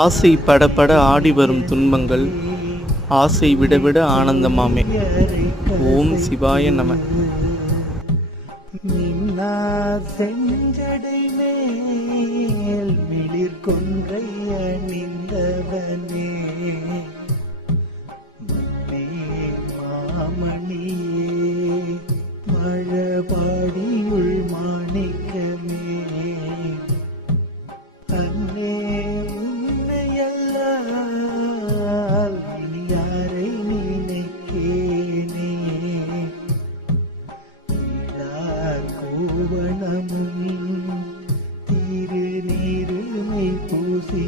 ஆசை படபட ஆடி வரும் துன்பங்கள் ஆசை விடவிட ஆனந்தமாமே. ஓம் சிவாய நம. மின்னா செஞ்சடை மேல் மிளிர் கொன்றை அணிந்தவனே, மாமணியே மழபாடியுள் மாணிக்கமே, அன்னே உன்னையல்லால் இனி யாரை நினைக்கேனே, கோவணமும் திரு நீருமை பூசி